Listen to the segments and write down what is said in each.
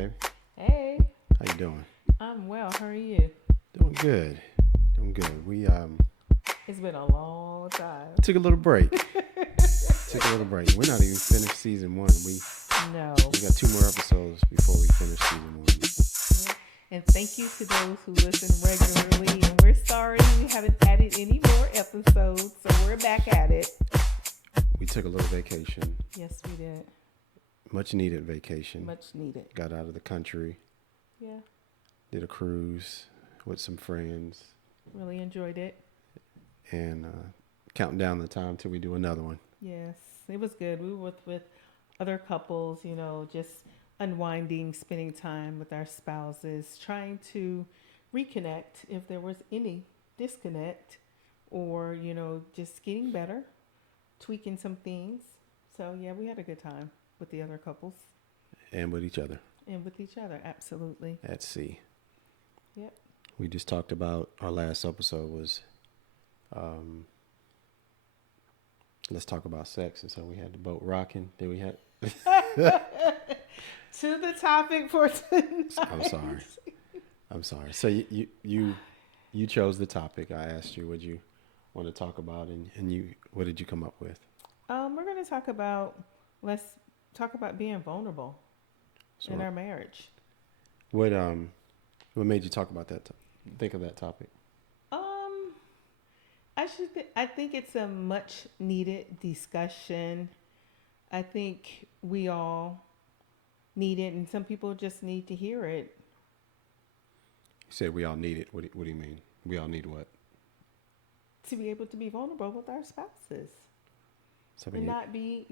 baby. Hey, How you doing? I'm well. How are you? Doing good. Doing good. We It's been a long time. took a little break. Took a little break. We're not even finished season one. No. We got two more episodes before we finish season one. Yeah. And thank you to those who listen regularly. And we're sorry we haven't added any more episodes, so we're back at it. We took a little vacation. Yes, we did. Much needed vacation. Much needed. Got out of the country. Yeah. Did a cruise with some friends. Really enjoyed it. And counting down the time till we do another one. Yes, it was good. We were with other couples, just unwinding, spending time with our spouses, trying to reconnect if there was any disconnect or, just getting better, tweaking some things. So, yeah, we had a good time with the other couples And with each other and with each other. Absolutely. at sea. Yep. We just talked about our last episode was let's talk about sex, and so we had the boat rocking. Then we had To the topic for tonight. I'm sorry. So you chose the topic. I asked you what you want to talk about, and you what did you come up with? We're going to let's talk about being vulnerable So in our marriage. what made you talk about that? Think of that topic. I think it's a much needed discussion. I think we all need it, and some people just need to hear it. You said we all need it. What do you mean? We all need what? To be able to be vulnerable with our spouses Something and not be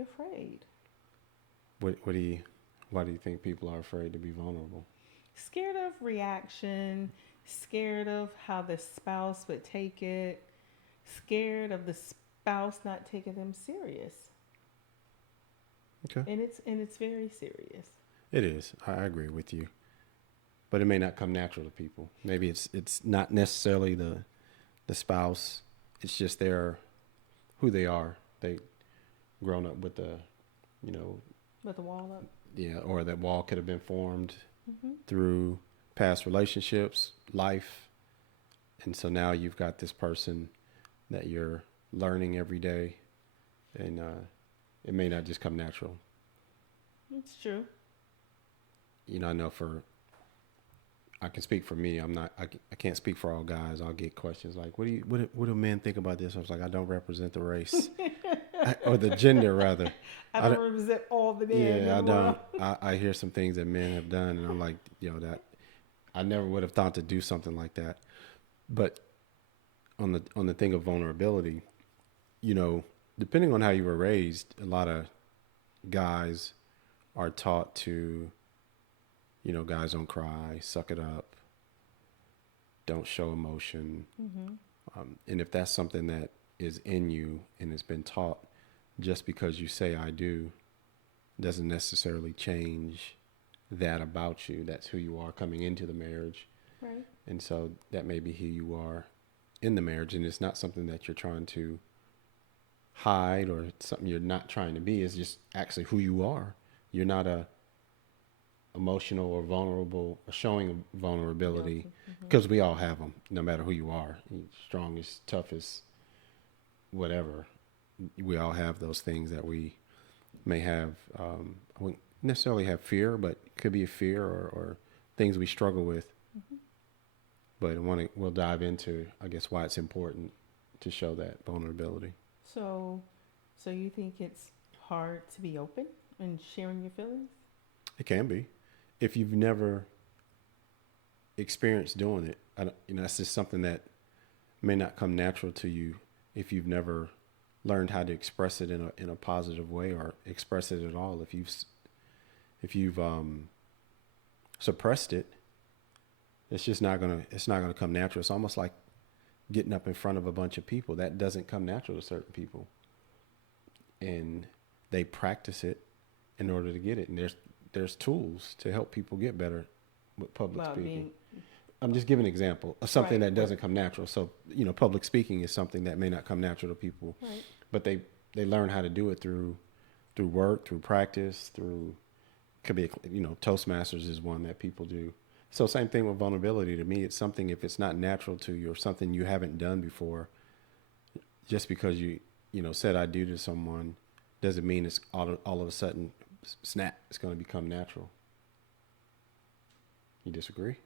afraid. what do you? Why do you think people are afraid to be vulnerable? Scared of reaction, scared of how the spouse would take it, scared of the spouse not taking them serious. Okay. And it's very serious. It is. I agree with you. But it may not come natural to people. Maybe it's not necessarily the spouse. It's just who they are. They grown up with With the wall up. yeah, or that wall could have been formed Mm-hmm. through past relationships, life. And so now you've got this person that you're learning every day, and it may not just come natural. It's true. I know I can speak for me. I can't speak for all guys. I'll get questions like, what do men think about this? I was like, I don't represent the race or the gender rather. I don't represent all the men. Yeah, I don't. I hear some things that men have done, and I'm like, that I never would have thought to do something like that. But on the thing of vulnerability, depending on how you were raised, a lot of guys are taught to, guys don't cry, suck it up, don't show emotion. Mm-hmm. And if that's something that is in you and has been taught, just because you say I do doesn't necessarily change that about you. That's who you are coming into the marriage. Right. And so that may be who you are in the marriage. And it's not something that you're trying to hide or something you're not trying to be. It's just actually who you are. You're not a emotional or vulnerable or showing vulnerability, because we all have them, no matter who you are, strongest, toughest, whatever. We all have those things that we may have. I wouldn't necessarily have fear, but it could be a fear or things we struggle with. Mm-hmm. But we'll dive into, I guess, why it's important to show that vulnerability. So you think it's hard to be open and sharing your feelings? It can be, if you've never experienced doing it. That's just something that may not come natural to you if you've never learned how to express it in a positive way, or express it at all. If you've suppressed it, it's not gonna come natural. It's almost like getting up in front of a bunch of people. That doesn't come natural to certain people, and they practice it in order to get it. And there's tools to help people get better with public speaking. I'm just giving an example of something that doesn't come natural. So, public speaking is something that may not come natural to people, but they learn how to do it through work, through practice, through Could be, Toastmasters is one that people do. So same thing with vulnerability. To me, it's something, if it's not natural to you or something you haven't done before, just because you said I do to someone doesn't mean it's all of a sudden snap. It's going to become natural. You disagree?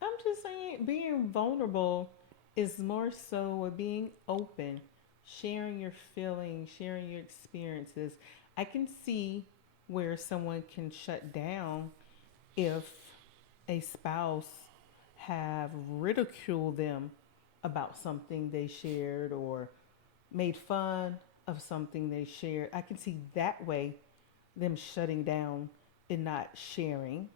I'm just saying, being vulnerable is more so with being open, sharing your feelings, sharing your experiences. I can see where someone can shut down if a spouse have ridiculed them about something they shared or made fun of something they shared. I can see that way them shutting down and not sharing.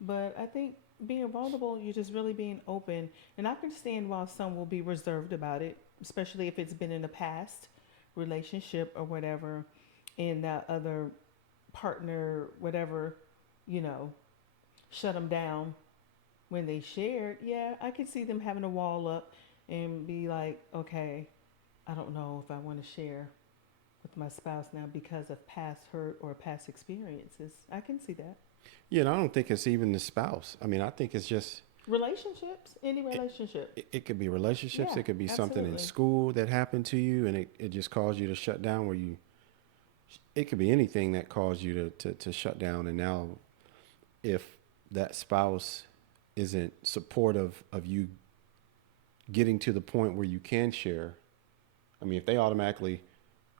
But I think being vulnerable, you're just really being open. And I can understand why some will be reserved about it, especially if it's been in a past relationship or whatever, and that other partner, whatever, you know, shut them down when they shared. Yeah, I could see them having a wall up and be like, okay, I don't know if I want to share with my spouse now because of past hurt or past experiences. I can see that. Yeah, and I don't think it's even the spouse. I mean, I think it's just Relationships, any relationship. it could be relationships. Yeah, It could be something in absolutely. school that happened to you, and it just caused you to shut down. Where you, it could be anything that caused you to shut down. And now, if that spouse isn't supportive of you getting to the point where you can share, I mean, if they automatically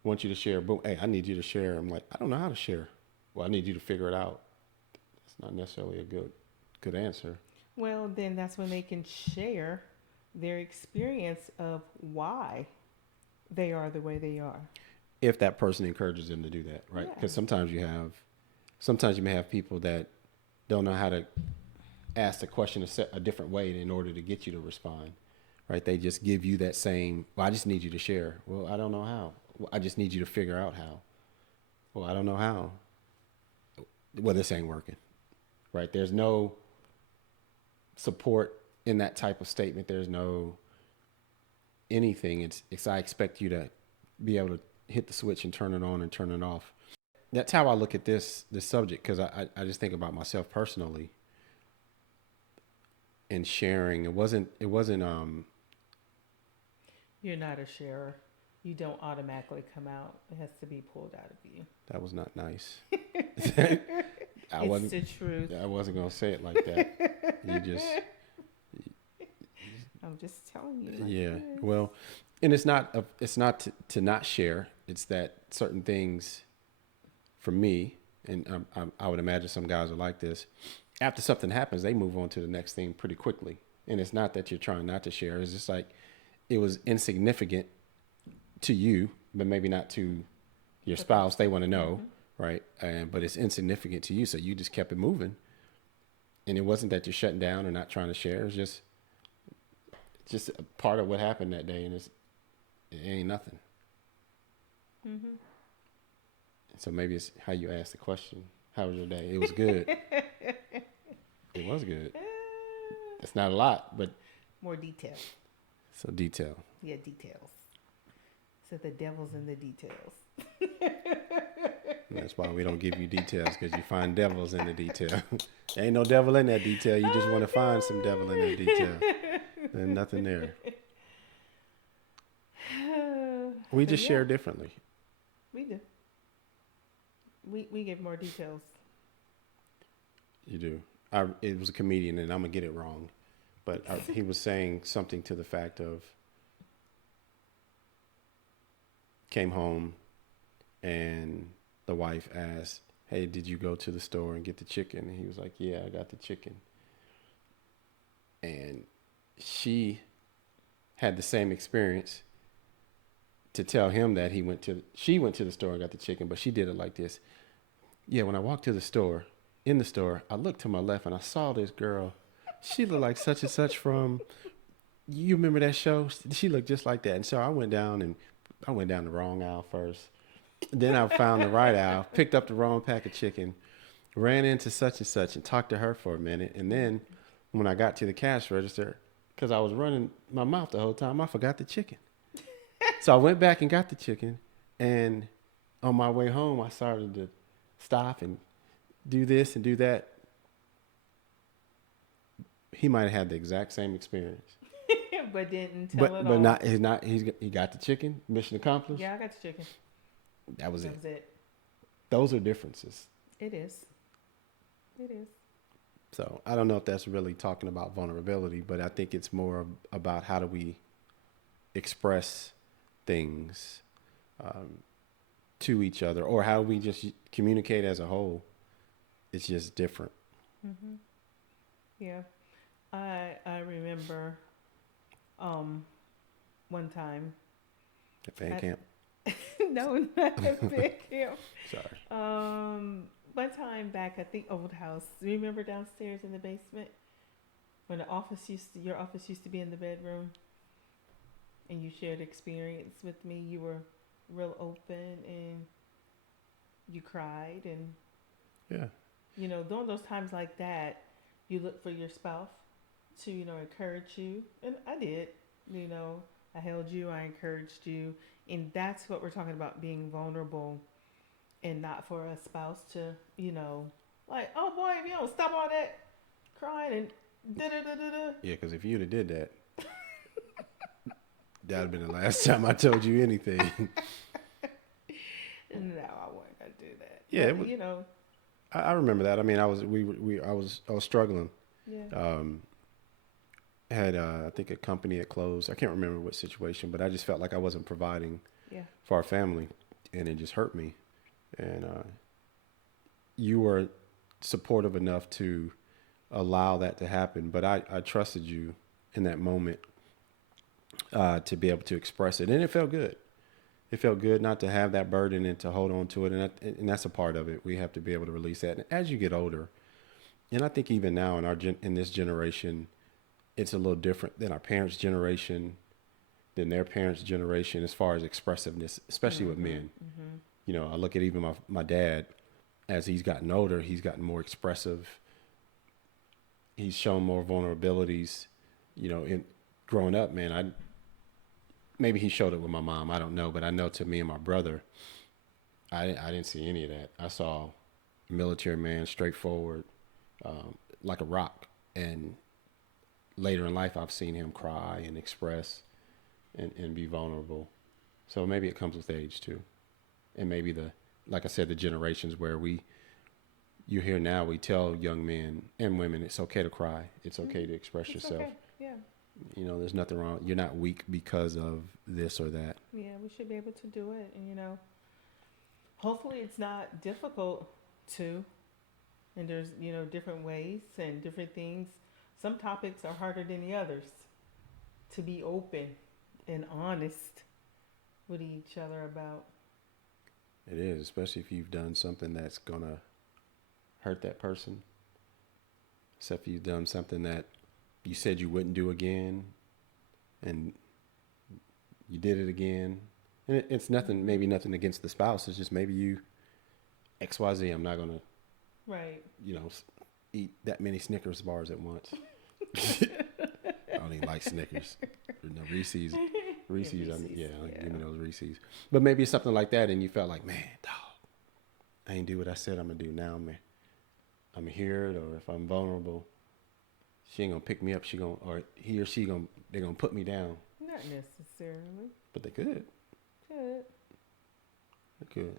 want you to share, boom, hey, I need you to share. I'm like, I don't know how to share. Well, I need you to figure it out. It's not necessarily a good answer. Well, then that's when they can share their experience of why they are the way they are. If that person encourages them to do that, right? Yeah. Because sometimes you may have people that don't know how to ask the question a different way in order to get you to respond, right? They just give you that same, well, I just need you to share. Well, I don't know how. Well, I just need you to figure out how. Well, I don't know how. Well, this ain't working, right? There's no support in that type of statement. There's no anything. It's I expect you to be able to hit the switch and turn it on and turn it off. That's how I look at this subject, because I just think about myself personally and sharing. It wasn't. You're not a sharer. You don't automatically come out. It has to be pulled out of you. That was not nice. I It's wasn't the truth. I wasn't gonna say it like that. You just I'm just telling you. Like Yeah. it is. Well, and it's not to not share. It's that certain things for me, and I would imagine some guys are like this. After something happens, they move on to the next thing pretty quickly. And it's not that you're trying not to share. It's just like it was insignificant to you, but maybe not to your spouse. They want to know, right? But it's insignificant to you, so you just kept it moving. And it wasn't that you're shutting down or not trying to share. It's just a part of what happened that day, and it ain't nothing. Mm-hmm. So maybe it's how you ask the question. How was your day? It was good. It was good. That's not a lot, but More detail. so detail. Yeah, details. So the devil's in the details. And that's why we don't give you details, because you find devils in the detail. There ain't no devil in that detail. You just want to find some devil in that detail. There's nothing there. We So just yeah, share differently. we do. We give more details. You do. It was a comedian, and I'm gonna get it wrong, but he was saying something to the fact of came home, and the wife asked, "Hey, did you go to the store and get the chicken?" And he was like, "Yeah, I got the chicken." And she had the same experience to tell him that she went to the store and got the chicken, but she did it like this. Yeah, when I walked to the store, in the store, I looked to my left and I saw this girl. She looked like such and such from, you remember that show? She looked just like that. And so I went down the wrong aisle first. Then I found the right aisle, picked up the wrong pack of chicken, ran into such and such and talked to her for a minute. And then when I got to the cash register, because I was running my mouth the whole time, I forgot the chicken. So I went back and got the chicken. And on my way home, I started to stop and do this and do that, he might have had the exact same experience. But didn't tell it But all. not he got the chicken, mission accomplished. Yeah, I got the chicken. That was That it. was it. Those are differences. It is. It is. So I don't know if that's really talking about vulnerability, but I think it's more about how do we express things to each other, or how we just communicate as a whole. It's just different. Yeah. I remember one time. At fan At- camp. No, not at big camp. Sorry. One time back at the old house. Remember downstairs in the basement when your office used to be in the bedroom, and you shared experience with me. You were real open and you cried, and Yeah. during those times like that, you look for your spouse to encourage you, and I did. I held you, I encouraged you, and that's what we're talking about, being vulnerable, and not for a spouse to like, oh boy, if you don't stop all that crying and da da da da da. Yeah, because if you'd have did that, that'd have been the last time I told you anything. No, I wasn't gonna do that. Yeah, But, it was, I remember that. I mean, I was struggling. yeah. Had I think a company had closed. I can't remember what situation, but I just felt like I wasn't providing Yeah. for our family, and it just hurt me. And you were supportive enough to allow that to happen, but I trusted you in that moment to be able to express it, and it felt good. It felt good not to have that burden and to hold on to it, and that's a part of it. We have to be able to release that. And as you get older, and I think even now in this generation, it's a little different than our parents' generation, than their parents' generation as far as expressiveness, especially with men. I look at even my dad, as he's gotten older, he's gotten more expressive. He's shown more vulnerabilities. In growing up, man, maybe he showed it with my mom. I don't know, but I know to me and my brother, I didn't see any of that. I saw a military man, straightforward, like a rock. And later in life, I've seen him cry and express and be vulnerable. So maybe it comes with age too. And maybe like I said, the generations where you hear now, we tell young men and women, it's okay to cry. It's okay to express It's yourself. okay. Yeah. There's nothing wrong. You're not weak because of this or that. Yeah, we should be able to do it, and hopefully it's not difficult to. And there's different ways and different things. Some topics are harder than the others. To be open and honest with each other about. It is, especially if you've done something that's going to hurt that person. Except if you've done something that you said you wouldn't do again, and you did it again. And it's maybe nothing against the spouse. It's just maybe you, XYZ, I'm not going to, Right. eat that many Snickers bars at once. I don't even like Snickers. No, Reese's. Reese's, give me those Reese's. But maybe it's something like that, and you felt like, man, dog, I ain't do what I said I'm gonna do. Now I'm hear it, or if I'm vulnerable, she ain't gonna pick me up. Or he or she they're gonna put me down. Not necessarily. But they could. Good. They could.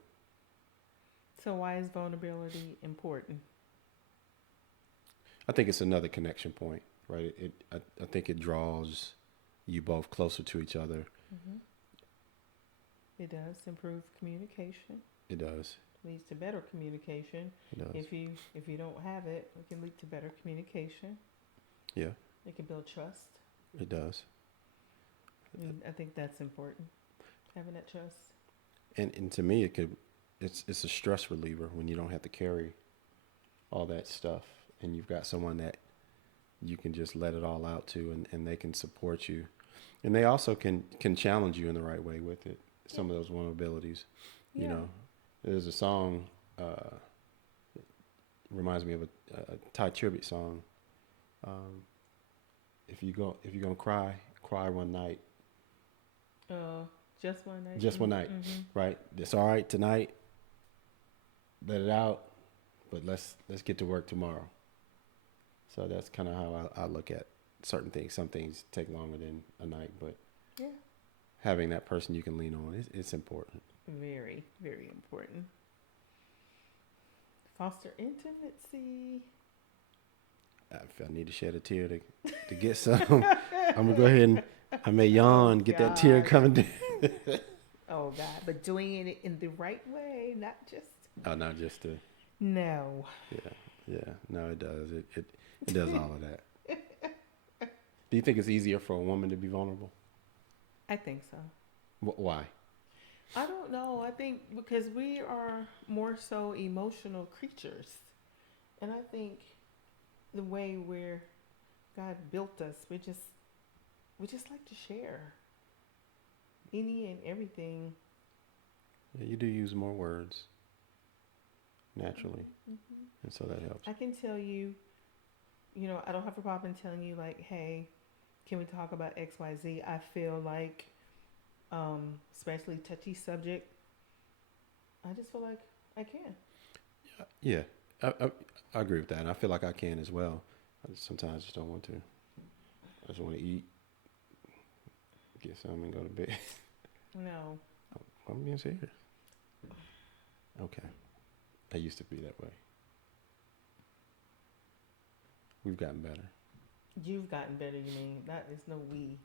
So why is vulnerability important? I think it's another connection point, right? I think it draws you both closer to each other. Mm-hmm. It does improve communication. It does. Leads to better communication. It does. If you don't have it, it can lead to better communication. Yeah. It can build trust. It does. And I think that's important. Having that trust. And to me, it's a stress reliever when you don't have to carry all that stuff, and you've got someone that you can just let it all out to, and they can support you, and they also can challenge you in the right way with it. Some of those vulnerabilities, Yeah. There's a song reminds me of a Ty Tribbett song. If you're gonna cry one night. Just one night. Just one night, Mm-hmm. right? It's all right tonight. Let it out. but let's get to work tomorrow. So that's kind of how I look at certain things. Some things take longer than a night, but Yeah. having that person you can lean on it's important. Very, very important. Foster intimacy. If I need to shed a tear to get some, I'm gonna go ahead and I may yawn, get that tear God. coming down. Oh God, but doing it in the right way, not just Oh, not just to, no. yeah. No, it does. It does all of that. Do you think it's easier for a woman to be vulnerable? I think so. Why? I don't know. I think because we are more so emotional creatures, and I think the way where God built us, we just like to share any and everything. Yeah, you do use more words naturally, Mm-hmm. and so that helps. I can tell you, I don't have a problem telling you like, hey, can we talk about X, Y, Z? I feel like, especially touchy subject, I just feel like I can. Yeah, I agree with that, and I feel like I can as well. Sometimes I just don't want to. I just want to eat, get some, and go to bed. No. I'm being serious. Okay, I used to be that way. We've gotten better. You've gotten better, you mean? That is no we.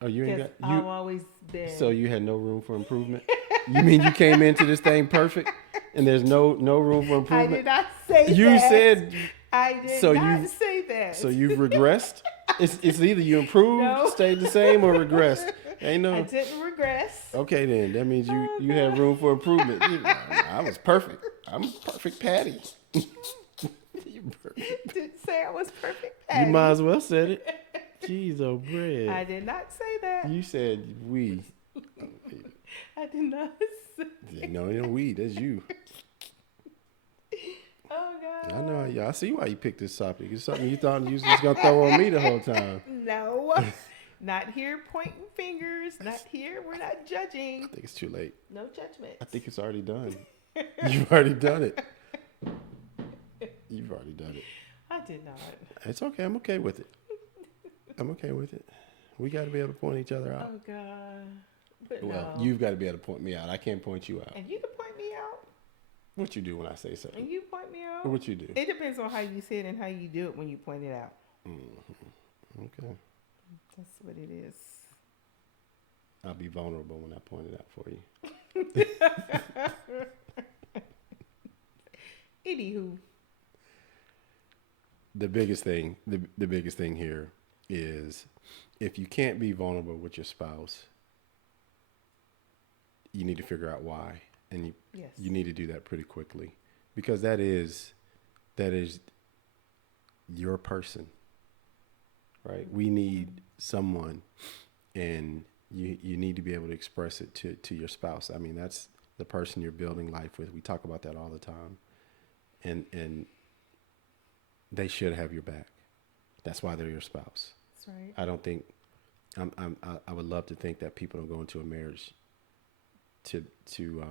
Oh, you ain't Because got I've you. always been. So you had no room for improvement. You mean you came into this thing perfect, and there's no room for I improvement? did not say You that. said I did so not you- say that. so. You've regressed. It's either you improved, No. stayed the same, or regressed. Ain't I no. didn't regress. Okay, then that means you Oh, you had God. room for improvement. I was perfect. I'm a perfect Patty. You perfect. Didn't say I was perfect. You Patty. might as well said it. Jeez, oh I bread. did not say that. You said we. I did not say. Yeah, no, we. That's you. Oh God. I know. Yeah, I see why you picked this topic. It's something you thought you was just gonna throw on me the whole time. No. Not here pointing fingers. Not here. We're not judging. I think it's too late. No judgment. I think it's already done. You've already done it. You've already done it. I did not. It's okay. I'm okay with it. I'm okay with it. We got to be able to point each other out. Oh God. But Well, no. you've got to be able to point me out. I can't point you out. And you can point me out. What you do when I say And something? you point me out. What you do? It depends on how you say it and how you do it when you point it out. Okay. That's what it is. I'll be vulnerable when I point it out for you. Anywho. The biggest thing, the biggest thing here is if you can't be vulnerable with your spouse, you need to figure out why, and Yes. you need to do that pretty quickly, because that is your person, right? We need someone, and you need to be able to express it to your spouse. I mean, that's the person you're building life with. We talk about that all the time, and they should have your back. That's why they're your spouse. That's right. I don't think I would love to think that people don't go into a marriage to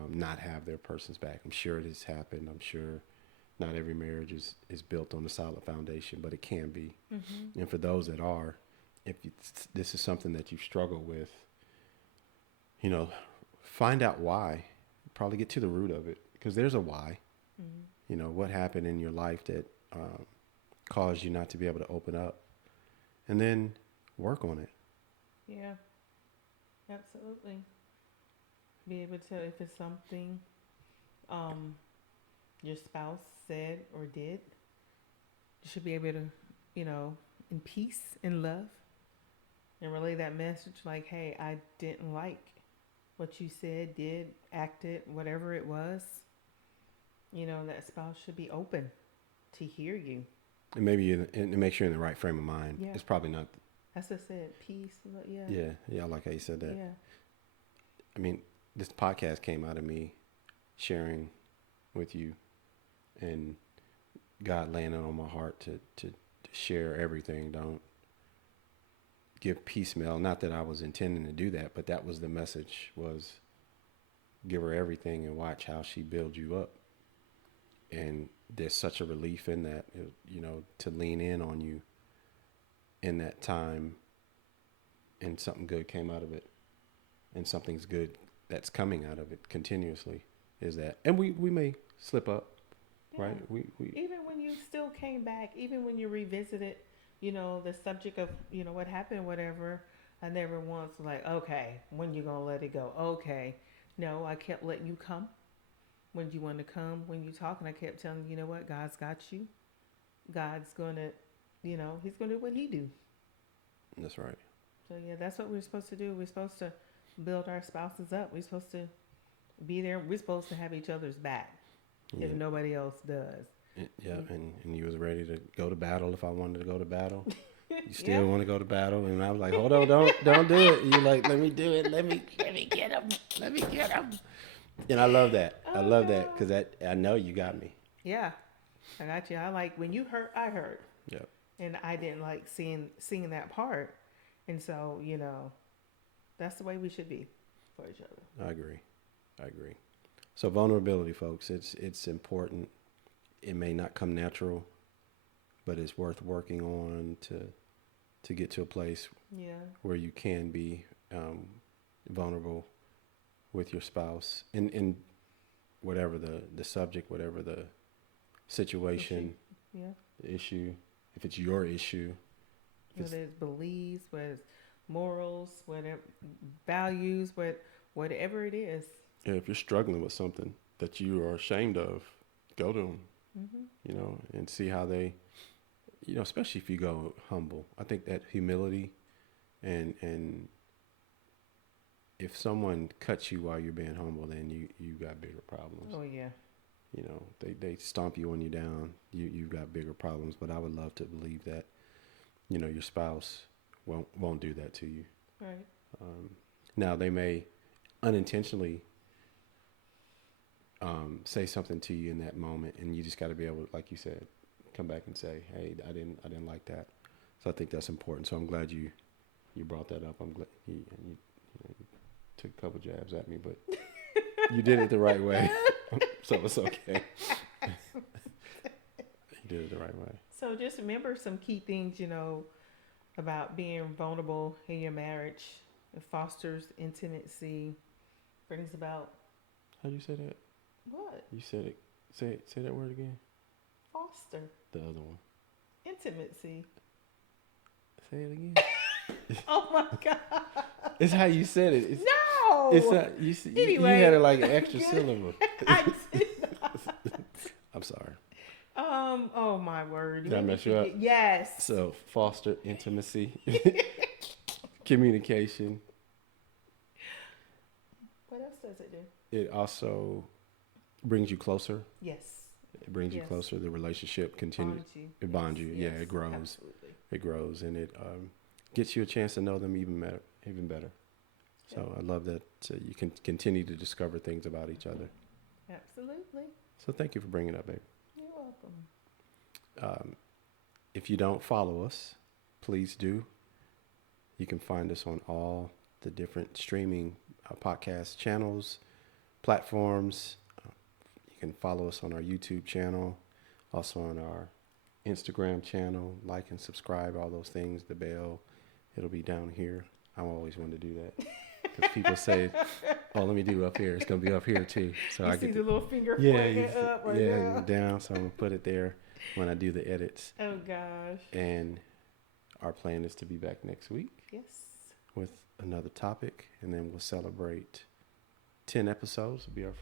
not have their person's back. I'm sure it has happened. I'm sure not every marriage is built on a solid foundation, but it can be. Mm-hmm. And for those that are, this is something that you struggle with, find out why. Probably get to the root of it, because there's a why. Mm-hmm. What happened in your life that caused you not to be able to open up, and then work on it. Yeah. Absolutely. Be able to, if it's something your spouse said or did, you should be able to, in peace, in love, and relay that message like, hey, I didn't like what you said, did, acted, whatever it was. That spouse should be open to hear you. And maybe and make sure you're in the right frame of mind. Yeah. It's probably not. As I said, peace. Yeah. Yeah. I like how you said that. Yeah. I mean, this podcast came out of me sharing with you, and God laying it on my heart to share everything. Don't give piecemeal. Not that I was intending to do that, but that was the message: was give her everything and watch how she builds you up. And there's such a relief in that, to lean in on you in that time, and something good came out of it, and something's good that's coming out of it continuously is that. And we may slip up, Yeah. right? We Even when you still came back, even when you revisited, the subject of, what happened, whatever, I never once was like, okay, when you gonna let it go? Okay. No, I kept letting you come when you want to come, when you talk, and I kept telling you, you know what, God's got you. God's gonna, He's gonna do what He do. That's right. So yeah, that's what we're supposed to do. We're supposed to build our spouses up. We're supposed to be there. We're supposed to have each other's back Yeah. if nobody else does. Yeah, and you was ready to go to battle if I wanted to go to battle. You still Yeah. want to go to battle, and I was like, hold on, don't do it. You like, let me do it. Let me get him. Let me get him. And I love that. I Oh, love that God. because I know you got me. Yeah, I got you. I like when you hurt, I hurt, Yep. and I didn't like seeing that part, and so that's the way we should be for each other. I agree. So vulnerability, folks, it's important. It may not come natural, but it's worth working on to get to a place Yeah, where you can be vulnerable with your spouse in whatever the subject, whatever the situation, yeah. the issue, if it's your issue. Whether it's beliefs, whether it's morals, whatever values, whatever it is. Yeah, if you're struggling with something that you are ashamed of, go to them, Mm-hmm. and see how they, especially if you go humble. I think that humility and if someone cuts you while you're being humble, then you got bigger problems. Oh yeah. They stomp you when you're down. You've got bigger problems. But I would love to believe that, your spouse won't do that to you. Right. Now they may unintentionally say something to you in that moment, and you just got to be able, like you said, come back and say, "Hey, I didn't like that." So I think that's important. So I'm glad you brought that up. I'm glad you took a couple jabs at me, but you did it the right way, so it's okay. You did it the right way. So just remember some key things, about being vulnerable in your marriage. It fosters intimacy, brings about How do you say that? what? You said it. Say that word again. Foster The other one. intimacy. Say it again. Oh my God. It's how you said it. No. It's not, you Anyway. had it like an extra syllable. I did I'm sorry. Oh my word. Did I mess you up? Yes. So foster intimacy, communication. What else does it do? It also brings you closer. Yes. It brings you Yes. closer. The relationship continues. Bonds you. It bonds you. Yeah, Yes, it grows. Absolutely. It grows, and it gets you a chance to know them even better. So I love that you can continue to discover things about each other. Absolutely. So thank you for bringing it up, babe. You're welcome. If you don't follow us, please do. You can find us on all the different streaming podcast channels, platforms. You can follow us on our YouTube channel, also on our Instagram channel. Like and subscribe, all those things. The bell, it'll be down here. I always wanted to do that because people say, "Oh, let me do up here." It's gonna be up here too. So You I see get the little finger yeah, pointing up right now. down. So I'm gonna put it there when I do the edits. Oh gosh. And our plan is to be back next week Yes. with another topic, and then we'll celebrate 10 episodes. It'll be our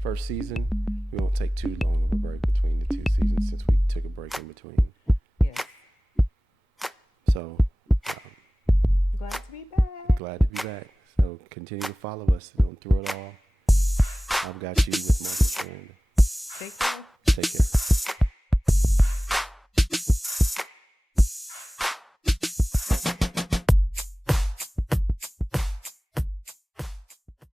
first season. We won't take too long of a break between the two seasons since we took a break in between. Yes. So Glad to be back. glad to be back. So continue to follow us. Through it all, I've got you with Marcus Miranda. Take care. Take care.